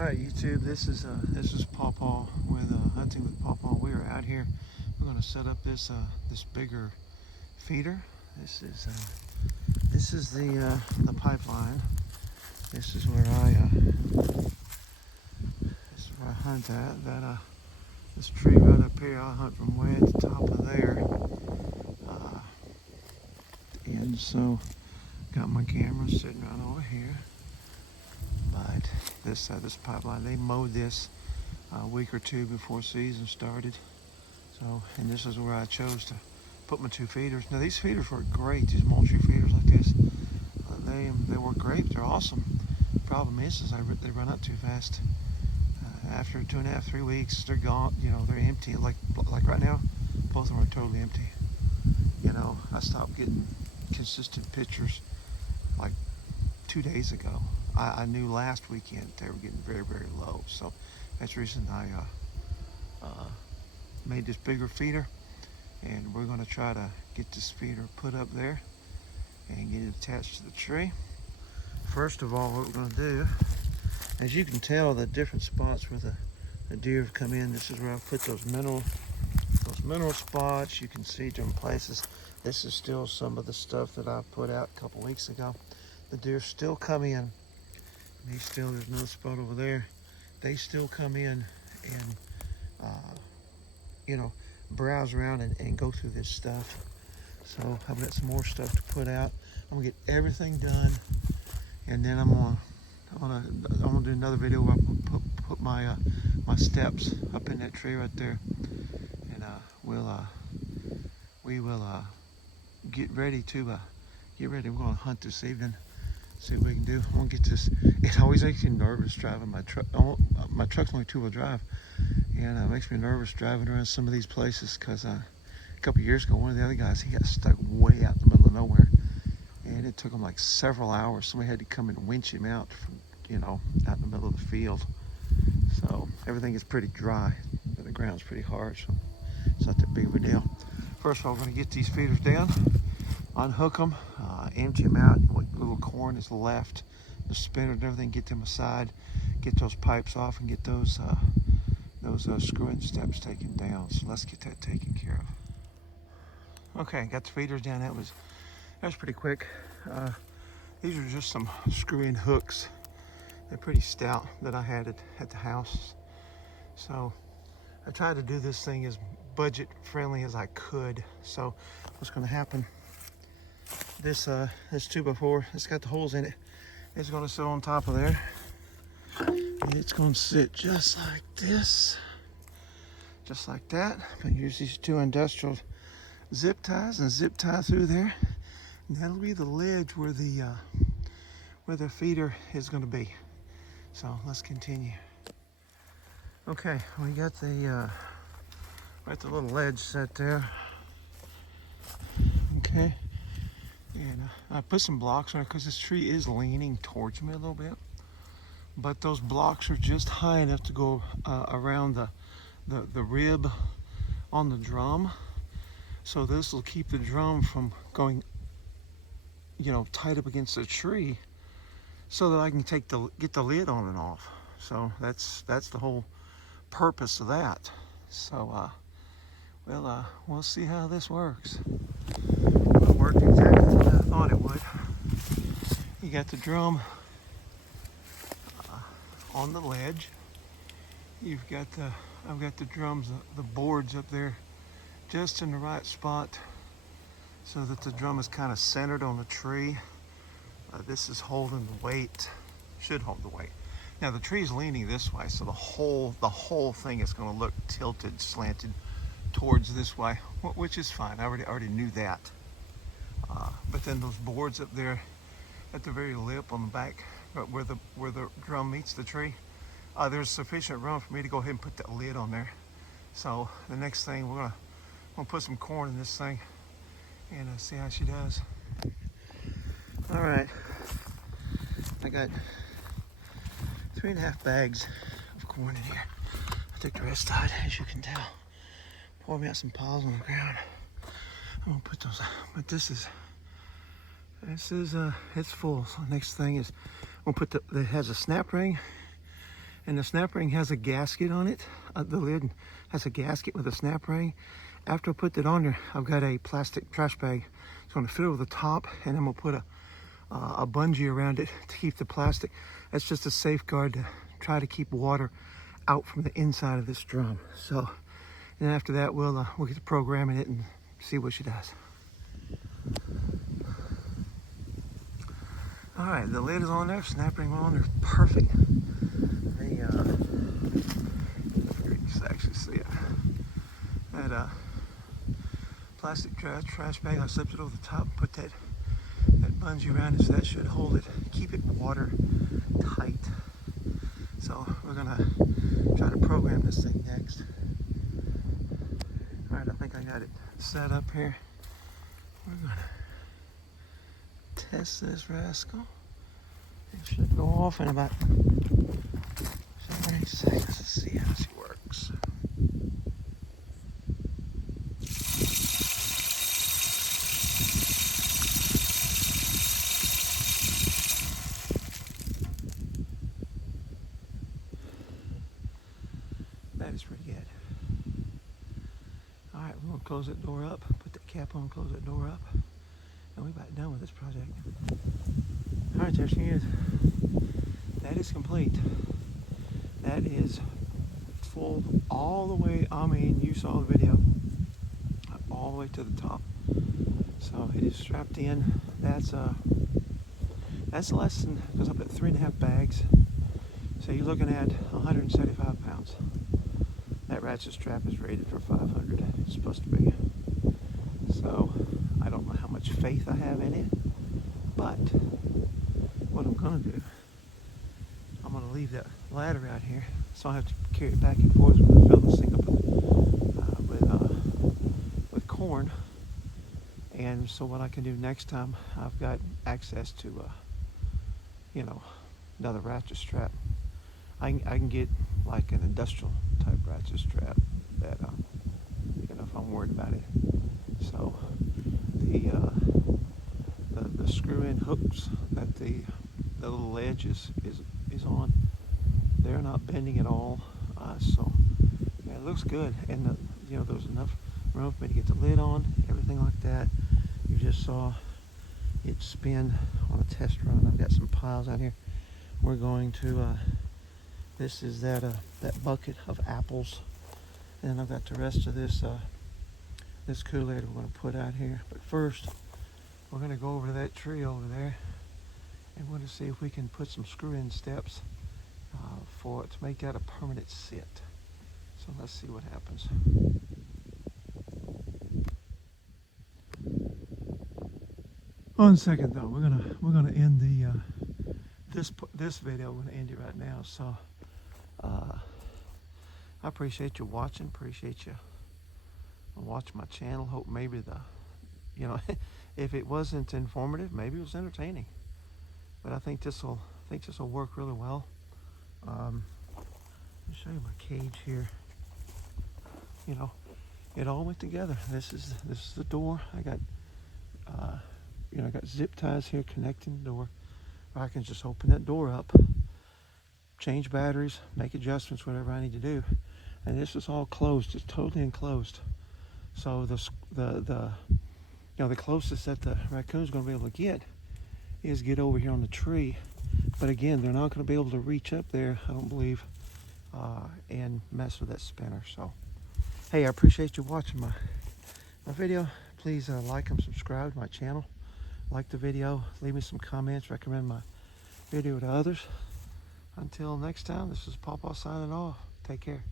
All right, YouTube. This is Paw Paw with Hunting with Paw Paw. We are out here. We're going to set up this this bigger feeder. This is the pipeline. This is where I hunt at. This tree right up here. I hunt from way at the top of there. And so got my camera sitting right over here. But this pipeline, they mowed this a week or two before season started. So, and this is where I chose to put my two feeders. Now these feeders work great. These mulch feeders like this, they work great. They're awesome. Problem is they run up too fast. After 2.5, 3 weeks, they're gone. You know, they're empty. Like right now, both of them are totally empty. You know, I stopped getting consistent pictures like 2 days ago. I knew last weekend they were getting very, very low. So that's the reason I made this bigger feeder, and we're going to try to get this feeder put up there and get it attached to the tree. First of all, what we're going to do, as you can tell, the different spots where the deer have come in. This is where I put those mineral spots. You can see different places. This is still some of the stuff that I put out a couple weeks ago. The deer still come in. There's another spot over there. They still come in and you know, browse around and go through this stuff. So I've got some more stuff to put out. I'm gonna get everything done, and then I'm gonna do another video where I put my my steps up in that tree right there, and we will get ready. We're gonna hunt this evening. See what we can do. I'm gonna get this. It always makes me nervous driving my truck. My truck's only 2-wheel drive, and it makes me nervous driving around some of these places because a couple years ago, one of the other guys, he got stuck way out in the middle of nowhere, and it took him like several hours. Somebody had to come and winch him out from, you know, out in the middle of the field. So everything is pretty dry, but the ground's pretty hard, so it's not that big of a deal. First of all, we're gonna get these feeders down, unhook them, empty them out, what little corn is left, the spinner and everything, get them aside, get those pipes off, and get those screw-in steps taken down. So let's get that taken care of. Okay, got the feeders down. That was pretty quick. These are just some screw-in hooks. They're pretty stout that I had at the house. So I tried to do this thing as budget friendly as I could. So what's going to happen? This 2x4, it's got the holes in it. It's going to sit on top of there, and it's going to sit just like this, just like that. I'm going to use these 2 industrial zip ties and zip tie through there, and that'll be the ledge where the feeder is going to be. So let's continue. Okay, we got the little ledge set there. Okay. And I put some blocks on it because this tree is leaning towards me a little bit. But those blocks are just high enough to go around the rib on the drum. So this will keep the drum from going, you know, tight up against the tree, so that I can get the lid on and off. So that's the whole purpose of that. So we'll see how this works. It worked exactly the way I thought it would. You got the drum on the ledge. I've got the drums, the boards up there just in the right spot so that the drum is kind of centered on the tree. This is holding the weight, should hold the weight. Now the tree's leaning this way, so the whole thing is going to look tilted, slanted towards this way, which is fine. I already knew that. But then those boards up there at the very lip on the back, where the drum meets the tree, there's sufficient room for me to go ahead and put that lid on there. So the next thing, we're gonna put some corn in this thing and see how she does. All right, I got 3.5 bags of corn in here. I took the rest out, as you can tell. Pour me out some piles on the ground. I'm gonna put those out, but this is it's full. So next thing is I'm gonna put it has a snap ring, And the snap ring has a gasket on it. The lid has a gasket with a snap ring. After I put that on there, I've got a plastic trash bag. It's going to fit over the top, and I'm going to put a bungee around it to keep the plastic. That's just a safeguard to try to keep water out from the inside of this drum. So, and after that, we'll get to programming it and see what she does. All right, the lid is on there, snap ring on there, perfect. The you can actually see it. That plastic trash bag, I slipped it over the top, put that bungee around it, so that should hold it, keep it water tight. So we're gonna try to program this thing next. All right, I think I got it set up here. We're gonna test this rascal. It should go off in about 7 seconds. Let's see how she works. That is pretty good. All right, we're gonna close that door up, put that cap on, close that door up, and we're about done with this project. All right, there she is. That is complete. That is full all the way. I mean, you saw the video, all the way to the top. So it is strapped in. That's less than, goes up at 3.5 bags. So you're looking at 175 pounds. That ratchet strap is rated for 500. It's supposed to be. So I don't know how much faith I have in it, but what I'm gonna do, I'm gonna leave that ladder out here, so I have to carry it back and forth when I fill this thing up with corn. And so what I can do next time, I've got access to, you know, another ratchet strap. I can get like an industrial type ratchet strap that, you know, if I'm worried about it. So the screw-in hooks that the little ledge is on, they're not bending at all. So yeah, it looks good, and you know, there's enough room for me to get the lid on, everything like that. You just saw it spin on a test run. I've got some piles out here. We're going to this is that bucket of apples, and I've got the rest of this this Kool-Aid we're going to put out here. But first, we're going to go over to that tree over there, and we're going to see if we can put some screw-in steps for it to make that a permanent sit. So let's see what happens. On second thought, we're gonna end the this video. We're gonna end it right now. So I appreciate you watching. Appreciate you watching my channel. Hope maybe you know, if it wasn't informative, maybe it was entertaining. But I think this will work really well. Let me show you my cage here. You know, it all went together. This is the door. I got you know, I got zip ties here connecting the door. I can just open that door up, change batteries, make adjustments, whatever I need to do. And this is all closed. It's totally enclosed. So the you know, the closest that the raccoon's going to be able to get is get over here on the tree. But again, they're not going to be able to reach up there, I don't believe, and mess with that spinner. So, hey, I appreciate you watching my video. Please like and subscribe to my channel. Like the video, leave me some comments, recommend my video to others. Until next time, this is Pawpaw signing off. Take care.